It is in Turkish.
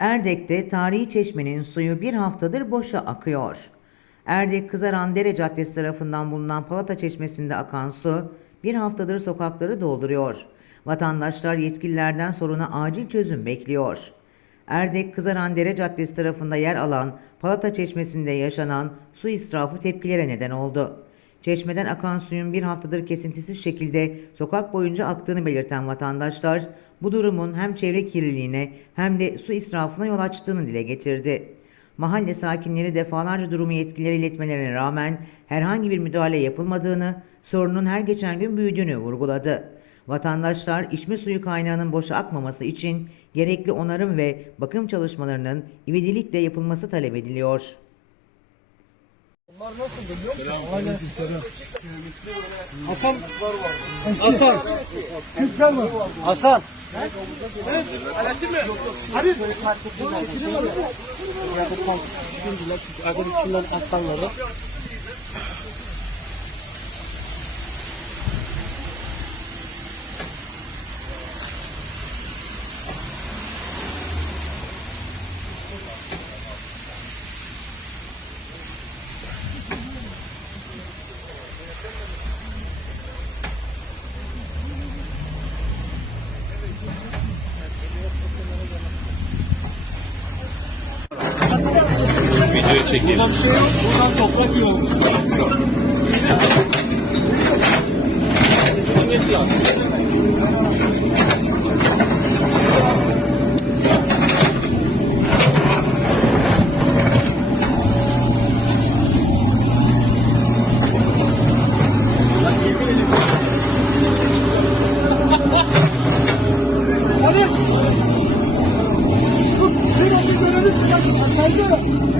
Erdek'te tarihi çeşmenin suyu bir haftadır boşa akıyor. Erdek Kızarandere Caddesi tarafından bulunan Palata Çeşmesi'nde akan su bir haftadır sokakları dolduruyor. Vatandaşlar yetkililerden soruna acil çözüm bekliyor. Erdek Kızarandere Caddesi tarafında yer alan Palata Çeşmesi'nde yaşanan su israfı tepkilere neden oldu. Çeşmeden akan suyun bir haftadır kesintisiz şekilde sokak boyunca aktığını belirten vatandaşlar bu durumun hem çevre kirliliğine hem de su israfına yol açtığını dile getirdi. Mahalle sakinleri defalarca durumu yetkililere iletmelerine rağmen herhangi bir müdahale yapılmadığını, sorunun her geçen gün büyüdüğünü vurguladı. Vatandaşlar içme suyu kaynağının boşa akmaması için gerekli onarım ve bakım çalışmalarının ivedilikle yapılması talep ediliyor. Hasan. Hasan. Hasan. Hasan. Hadi. Ya da son üçüncüler, agar üçünden aslanları. Şuraya çekeyim. Buradan, şey buradan toprak yiyorum. Hadi. Dur, bir dakika görelim. Sen de.